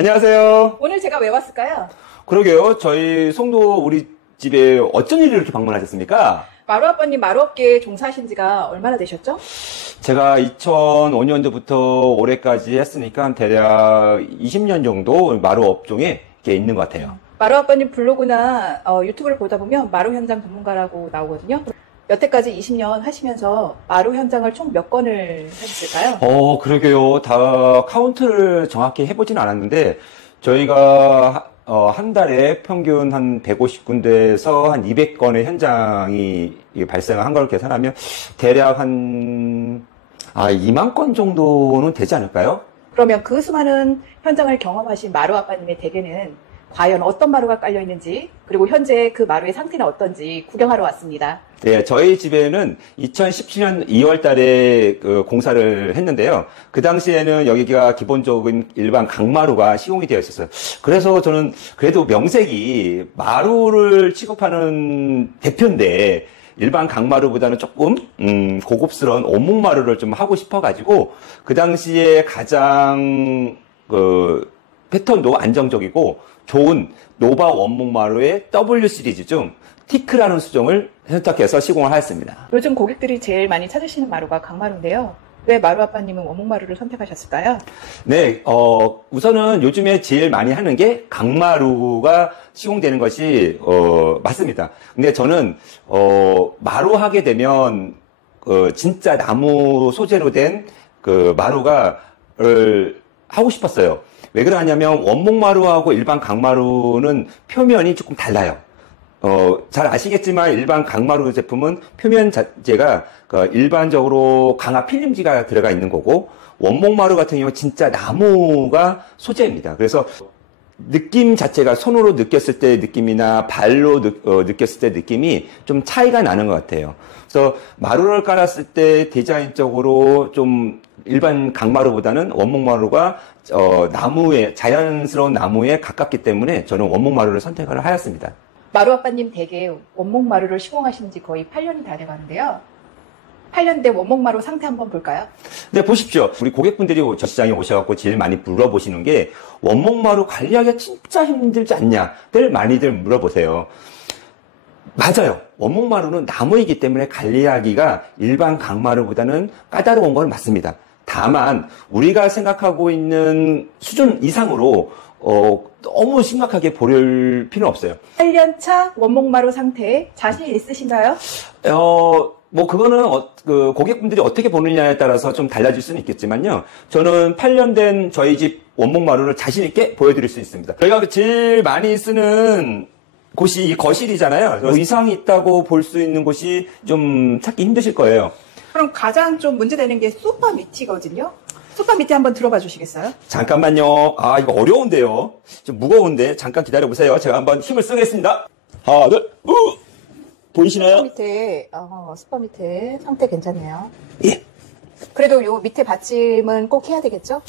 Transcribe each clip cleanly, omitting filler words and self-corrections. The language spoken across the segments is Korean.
안녕하세요. 오늘 제가 왜 왔을까요? 그러게요. 저희 송도 우리 집에 어쩐 일로 이렇게 방문하셨습니까? 마루 아빠님 마루업계에 종사하신 지가 얼마나 되셨죠? 제가 2005년도부터 올해까지 했으니까 대략 20년 정도 마루 업종에 이렇게 있는 것 같아요. 마루 아빠님 블로그나 유튜브를 보다 보면 마루 현장 전문가라고 나오거든요. 여태까지 20년 하시면서 마루 현장을 총 몇 건을 하셨을까요? 그러게요. 다 카운트를 정확히 해보진 않았는데 저희가 한 달에 평균 한 150군데에서 한 200건의 현장이 발생한 걸 계산하면 대략 한 2만 건 정도는 되지 않을까요? 그러면 그 수많은 현장을 경험하신 마루 아빠님의 댁에는 과연 어떤 마루가 깔려 있는지, 그리고 현재 그 마루의 상태는 어떤지 구경하러 왔습니다. 네, 저희 집에는 2017년 2월 달에 공사를 했는데요. 그 당시에는 여기가 기본적인 일반 강마루가 시공이 되어 있었어요. 그래서 저는 그래도 명색이 마루를 취급하는 대표인데 일반 강마루보다는 조금 고급스러운 원목마루를 좀 하고 싶어가지고 그 당시에 가장 패턴도 안정적이고 좋은 노바 원목마루의 W 시리즈 중 티크라는 수종을 선택해서 시공을 하였습니다. 요즘 고객들이 제일 많이 찾으시는 마루가 강마루인데요. 왜 마루 아빠님은 원목마루를 선택하셨을까요? 네, 우선은 요즘에 제일 많이 하는 게 강마루가 시공되는 것이 맞습니다. 근데 저는 마루 하게 되면 진짜 나무 소재로 된 마루가를 하고 싶었어요. 왜 그러냐면 원목마루하고 일반 강마루는 표면이 조금 달라요. 잘 아시겠지만 일반 강마루 제품은 표면 자체가 일반적으로 강화 필름지가 들어가 있는 거고 원목마루 같은 경우는 진짜 나무가 소재입니다. 그래서 느낌 자체가 손으로 느꼈을 때 느낌이나 발로 느꼈을 때 느낌이 좀 차이가 나는 것 같아요. 그래서 마루를 깔았을 때 디자인적으로 좀 일반 강마루보다는 원목마루가 자연스러운 나무에 가깝기 때문에 저는 원목마루를 선택을 하였습니다. 마루 아빠님 댁에 원목마루를 시공하신 지 거의 8년이 다 돼가는데요. 8년 된 원목마루 상태 한번 볼까요? 네, 보십시오. 우리 고객분들이 저 시장에 오셔갖고 제일 많이 물어보시는 게 원목마루 관리하기가 진짜 힘들지 않냐?들 많이들 물어보세요. 맞아요. 원목마루는 나무이기 때문에 관리하기가 일반 강마루보다는 까다로운 건 맞습니다. 다만 우리가 생각하고 있는 수준 이상으로 너무 심각하게 보일 필요는 없어요. 8년차 원목마루 상태에 자신 있으신가요? 그거는 고객분들이 어떻게 보느냐에 따라서 좀 달라질 수는 있겠지만요. 저는 8년 된 저희 집 원목마루를 자신 있게 보여드릴 수 있습니다. 저희가 제일 많이 쓰는 곳이 이 거실이잖아요. 이상이 있다고 볼 수 있는 곳이 좀 찾기 힘드실 거예요. 그럼 가장 좀 문제되는 게 소파 밑이거든요. 소파 밑에 한번 들어봐 주시겠어요? 잠깐만요. 이거 어려운데요. 좀 무거운데 잠깐 기다려보세요. 제가 한번 힘을 쓰겠습니다. 하나, 둘, 보이시나요? 소파 밑에 상태 괜찮네요. 예. 그래도 요 밑에 받침은 꼭 해야 되겠죠?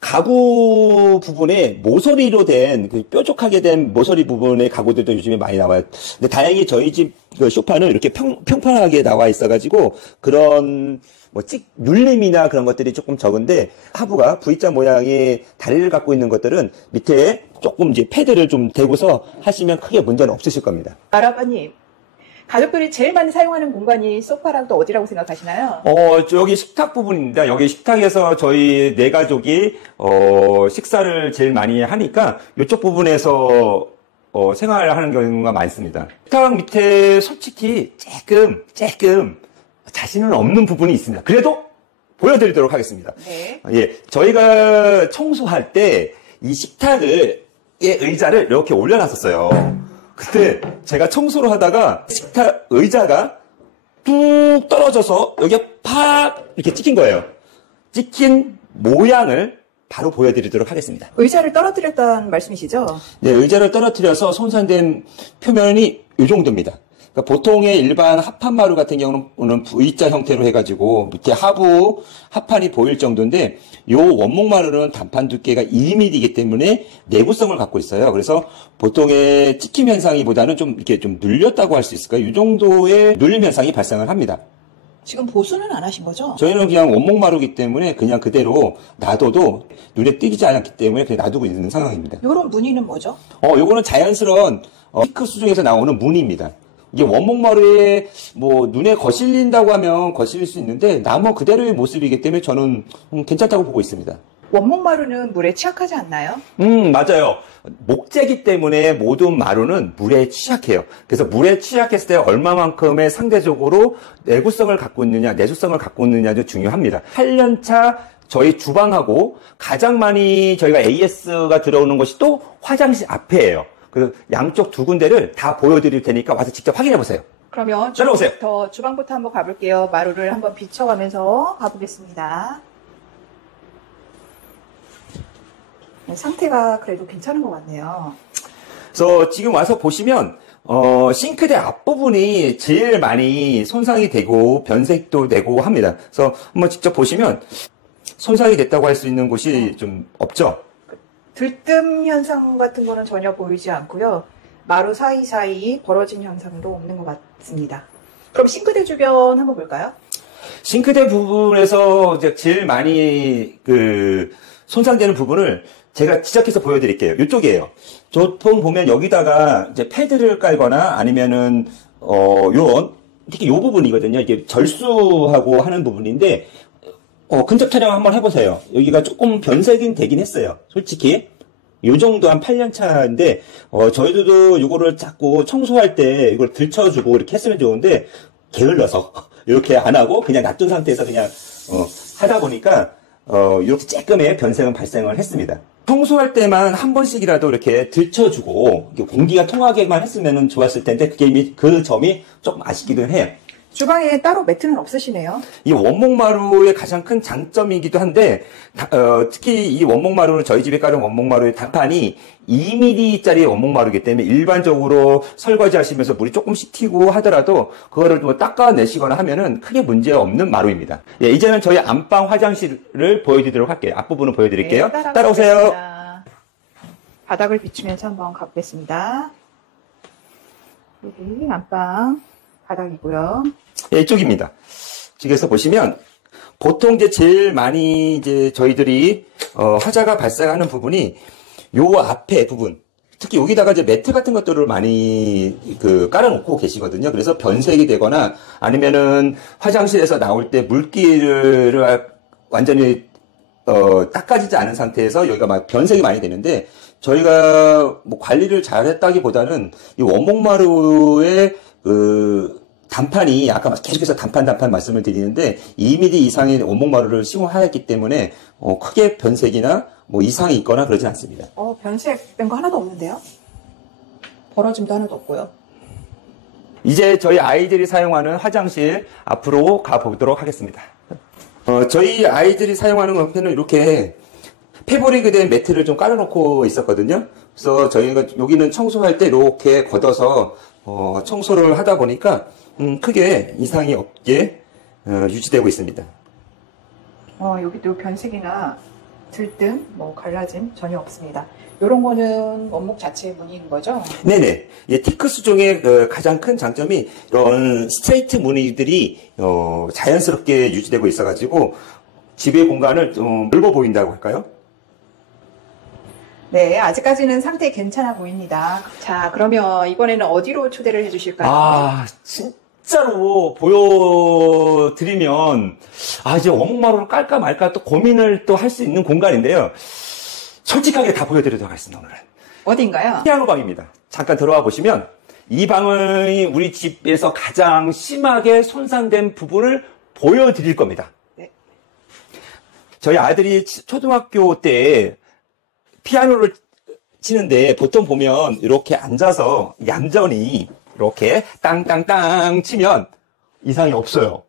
가구 부분에 모서리로 된, 뾰족하게 된 모서리 부분의 가구들도 요즘에 많이 나와요. 근데 다행히 저희 집 소파는 이렇게 평평하게 나와 있어가지고, 그런, 눌림이나 그런 것들이 조금 적은데, 하부가 V자 모양의 다리를 갖고 있는 것들은 밑에 조금 이제 패드를 좀 대고서 하시면 크게 문제는 없으실 겁니다. 마루 아빠님, 가족들이 제일 많이 사용하는 공간이 소파랑 또 어디라고 생각하시나요? 여기 식탁 부분입니다. 여기 식탁에서 저희 네 가족이, 식사를 제일 많이 하니까 이쪽 부분에서, 생활을 하는 경우가 많습니다. 식탁 밑에 솔직히 조금 자신은 없는 부분이 있습니다. 그래도 보여드리도록 하겠습니다. 네. 예. 저희가 청소할 때 이 식탁의 의자를 이렇게 올려놨었어요. 그때 제가 청소를 하다가 식탁 의자가 뚝 떨어져서 여기에 팍 이렇게 찍힌 거예요. 찍힌 모양을 바로 보여드리도록 하겠습니다. 의자를 떨어뜨렸다는 말씀이시죠? 네, 의자를 떨어뜨려서 손상된 표면이 이 정도입니다. 그러니까 보통의 일반 합판마루 같은 경우는 V자 형태로 해가지고 밑에 합판이 보일 정도인데 요 원목마루는 단판 두께가 2mm이기 때문에 내구성을 갖고 있어요. 그래서 보통의 찍힘 현상이보다는 좀 이렇게 좀 눌렸다고 할 수 있을까요? 이 정도의 눌림 현상이 발생을 합니다. 지금 보수는 안 하신 거죠? 저희는 그냥 원목마루기 때문에 그냥 그대로 놔둬도 눈에 띄지 않았기 때문에 그냥 놔두고 있는 상황입니다. 이런 무늬는 뭐죠? 요거는 자연스러운 피크 수중에서 나오는 무늬입니다. 이게 원목마루에 뭐 눈에 거슬린다고 하면 거슬릴 수 있는데 나무 그대로의 모습이기 때문에 저는 괜찮다고 보고 있습니다. 원목마루는 물에 취약하지 않나요? 맞아요. 목재기 때문에 모든 마루는 물에 취약해요. 그래서 물에 취약했을 때 얼마만큼의 상대적으로 내구성을 갖고 있느냐, 내수성을 갖고 있느냐도 중요합니다. 8년차 저희 주방하고 가장 많이 저희가 AS가 들어오는 것이 또 화장실 앞에예요. 그 양쪽 두 군데를 다 보여드릴 테니까 와서 직접 확인해 보세요. 그러면 따라오세요. 주방부터 한번 가볼게요. 마루를 한번 비춰가면서 가보겠습니다. 상태가 그래도 괜찮은 것 같네요. 그래서 지금 와서 보시면 싱크대 앞부분이 제일 많이 손상이 되고 변색도 되고 합니다. 그래서 한번 직접 보시면 손상이 됐다고 할 수 있는 곳이 좀 없죠. 들뜸 현상 같은 거는 전혀 보이지 않고요. 마루 사이사이 벌어진 현상도 없는 것 같습니다. 그럼 싱크대 주변 한번 볼까요? 싱크대 부분에서 이제 제일 많이 손상되는 부분을 제가 지적해서 보여드릴게요. 이쪽이에요. 보통 보면 여기다가 이제 패드를 깔거나 아니면은 특히 이 부분이거든요. 이게 절수하고 하는 부분인데 근접 촬영 한번 해보세요. 여기가 조금 변색은 되긴 했어요. 솔직히. 요 정도 한 8년 차인데, 저희들도 요거를 자꾸 청소할 때 이걸 들쳐주고 이렇게 했으면 좋은데, 게을러서 이렇게 안 하고 그냥 놔둔 상태에서 그냥, 하다 보니까, 이렇게 쬐끔의 변색은 발생을 했습니다. 청소할 때만 한 번씩이라도 이렇게 들쳐주고, 공기가 통하게만 했으면 좋았을 텐데, 그 점이 조금 아쉽기도 해요. 주방에 따로 매트는 없으시네요. 이 원목마루의 가장 큰 장점이기도 한데 특히 이 원목마루는 저희 집에 깔은 원목마루의 단판이 2mm짜리 원목마루이기 때문에 일반적으로 설거지 하시면서 물이 조금씩 튀고 하더라도 그거를 뭐 닦아내시거나 하면은 크게 문제 없는 마루입니다. 예, 이제는 저희 안방 화장실을 보여드리도록 할게요. 앞부분을 보여드릴게요. 네, 따라오세요. 바닥을 비추면서 한번 가보겠습니다. 여기 안방 바닥이고요. 예, 이쪽입니다. 지금에서 보시면 보통 이제 제일 많이 이제 저희들이 화자가 발생하는 부분이 요 앞에 부분, 특히 여기다가 이제 매트 같은 것들을 많이 깔아놓고 계시거든요. 그래서 변색이 되거나 아니면은 화장실에서 나올 때 물기를 완전히 닦아지지 않은 상태에서 여기가 막 변색이 많이 되는데 저희가 뭐 관리를 잘했다기보다는 이 원목마루의 단판이 아까 계속해서 단판 말씀을 드리는데 2mm 이상의 원목마루를 시공하였기 때문에 크게 변색이나 뭐 이상이 있거나 그러진 않습니다. 변색된 거 하나도 없는데요? 벌어짐도 하나도 없고요. 이제 저희 아이들이 사용하는 화장실 앞으로 가보도록 하겠습니다. 저희 아이들이 사용하는 옆에는 이렇게 패브릭이 된 매트를 좀 깔아놓고 있었거든요. 그래서 저희가 여기는 청소할 때 이렇게 걷어서 청소를 하다 보니까 크게 이상이 없게 유지되고 있습니다. 여기도 변색이나 들뜸, 갈라짐 전혀 없습니다. 이런 거는 원목 자체의 무늬인 거죠? 네네. 티크 수종의 가장 큰 장점이 이런 스트레이트 무늬들이 자연스럽게 유지되고 있어가지고 집의 공간을 좀 넓어 보인다고 할까요? 네, 아직까지는 상태 괜찮아 보입니다. 자, 그러면 이번에는 어디로 초대를 해주실까요? 진짜로 보여드리면 이제 원목마루를 깔까 말까 또 고민을 또 할 수 있는 공간인데요. 솔직하게 다 보여드리도록 하겠습니다. 오늘은 어딘가요? 피아노 방입니다. 잠깐 들어와 보시면 이 방이 우리 집에서 가장 심하게 손상된 부분을 보여드릴 겁니다. 네. 저희 아들이 초등학교 때 피아노를 치는데 보통 보면 이렇게 앉아서 얌전히 이렇게 땅땅땅 치면 이상이 없어요.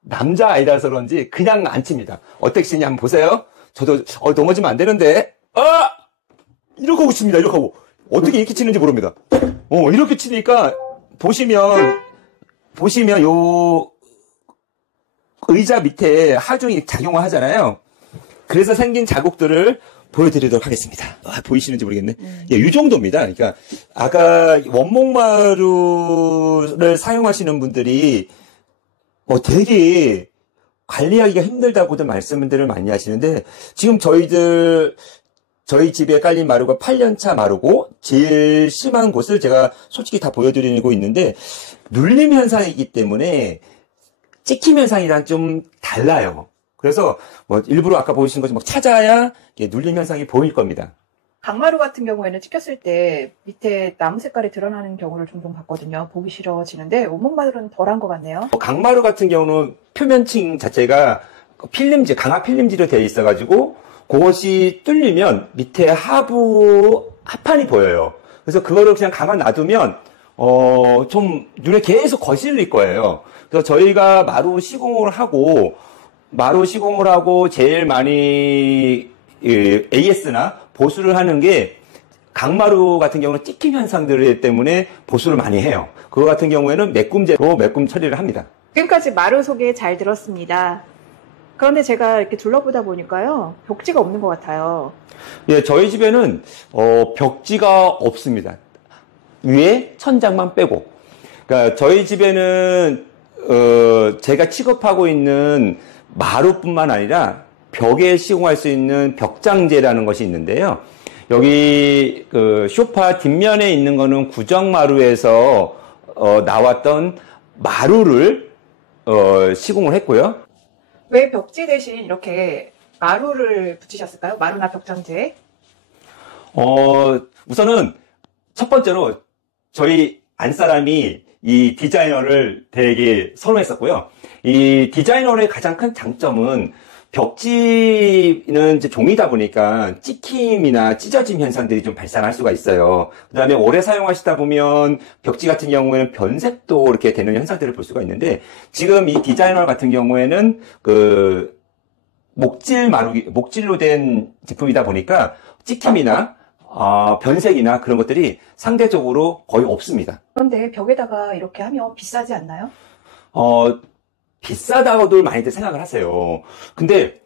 남자아이라서 그런지 그냥 안 칩니다. 어떻게 치냐 한번 보세요. 저도 넘어지면 안 되는데 이렇게 하고 칩니다. 이렇게 하고 어떻게 이렇게 치는지 모릅니다. 이렇게 치니까 보시면 요 의자 밑에 하중이 작용을 하잖아요. 그래서 생긴 자국들을 보여드리도록 하겠습니다. 보이시는지 모르겠네. 예, 이 정도입니다. 그러니까 아까 원목마루를 사용하시는 분들이 되게 관리하기가 힘들다고들 말씀들을 많이 하시는데, 지금 저희 집에 깔린 마루가 8년차 마루고, 제일 심한 곳을 제가 솔직히 다 보여드리고 있는데, 눌림 현상이기 때문에 찍힘 현상이랑 좀 달라요. 그래서 일부러 아까 보여주신 것처럼 찾아야 눌림 현상이 보일 겁니다. 강마루 같은 경우에는 찍혔을 때 밑에 나무 색깔이 드러나는 경우를 종종 봤거든요. 보기 싫어지는데 원목마루는 덜한 것 같네요. 강마루 같은 경우는 표면층 자체가 필름질, 강화 필름질로 되어 있어가지고 그것이 뚫리면 밑에 하판이 보여요. 그래서 그거를 그냥 가만 놔두면 좀 눈에 계속 거슬릴 거예요. 그래서 저희가 마루 시공을 하고 제일 많이 AS나 보수를 하는 게 강마루 같은 경우는 찍힘 현상들 때문에 보수를 많이 해요. 그거 같은 경우에는 매꿈제로 매꿈 처리를 합니다. 지금까지 마루 소개 잘 들었습니다. 그런데 제가 이렇게 둘러보다 보니까요, 벽지가 없는 것 같아요. 예, 저희 집에는 벽지가 없습니다. 위에 천장만 빼고. 그러니까 저희 집에는 제가 취급하고 있는 마루뿐만 아니라 벽에 시공할 수 있는 벽장재라는 것이 있는데요. 여기 소파 뒷면에 있는 거는 구정마루에서 나왔던 마루를 시공을 했고요. 왜 벽지 대신 이렇게 마루를 붙이셨을까요? 마루나 벽장재? 우선은 첫 번째로 저희 안사람이 이 디자이너를 되게 선호했었고요. 이 디자이너의 가장 큰 장점은 벽지는 이제 종이다 보니까 찍힘이나 찢어짐 현상들이 좀 발생할 수가 있어요. 그 다음에 오래 사용하시다 보면 벽지 같은 경우에는 변색도 이렇게 되는 현상들을 볼 수가 있는데, 지금 이 디자이너 같은 경우에는 목질로 된 제품이다 보니까 찍힘이나 변색이나 그런 것들이 상대적으로 거의 없습니다. 그런데 벽에다가 이렇게 하면 비싸지 않나요? 비싸다고들 많이들 생각을 하세요. 근데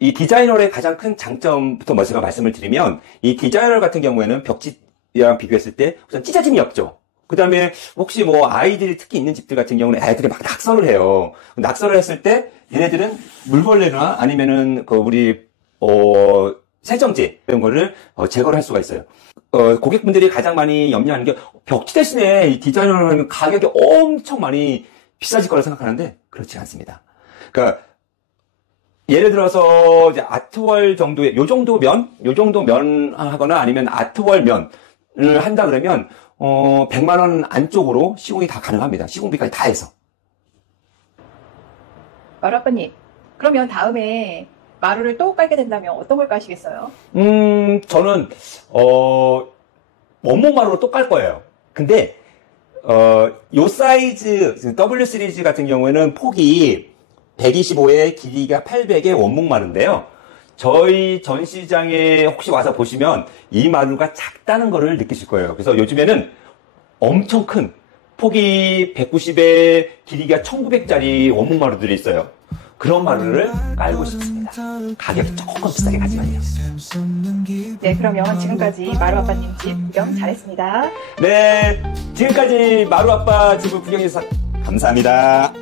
이 디자이너의 가장 큰 장점부터 먼저 말씀을 드리면, 이 디자이너 같은 경우에는 벽지랑 비교했을 때 우선 찢어짐이 없죠. 그 다음에 혹시 아이들이 특히 있는 집들 같은 경우는 애들이 막 낙서를 해요. 낙서를 했을 때 얘네들은 물걸레나 아니면은 우리 세정제 이런 거를 제거를 할 수가 있어요. 고객분들이 가장 많이 염려하는 게 벽지 대신에 이 디자이너는 가격이 엄청 많이 비싸질 거라 생각하는데 그렇지 않습니다. 그러니까 예를 들어서 이제 아트월 정도의 요 정도 면 하거나 아니면 아트월 면을 한다 그러면 100만 원 안쪽으로 시공이 다 가능합니다. 시공비까지 다 해서. 마루 아빠님, 그러면 다음에 마루를 또 깔게 된다면 어떤 걸 까시겠어요? 저는 원목 마루로 또 깔 거예요. 근데 요 사이즈 W 시리즈 같은 경우에는 폭이 125에 길이가 800의 원목 마루인데요. 저희 전시장에 혹시 와서 보시면 이 마루가 작다는 거를 느끼실 거예요. 그래서 요즘에는 엄청 큰 폭이 190에 길이가 1900짜리 원목 마루들이 있어요. 그런 마루를 깔고 싶습니다. 가격이 조금 비싸게 가지만요. 네, 그러면 지금까지 마루 아빠님 집 구경 잘했습니다. 네, 지금까지 마루 아빠 집을 구경해주셔서 감사합니다.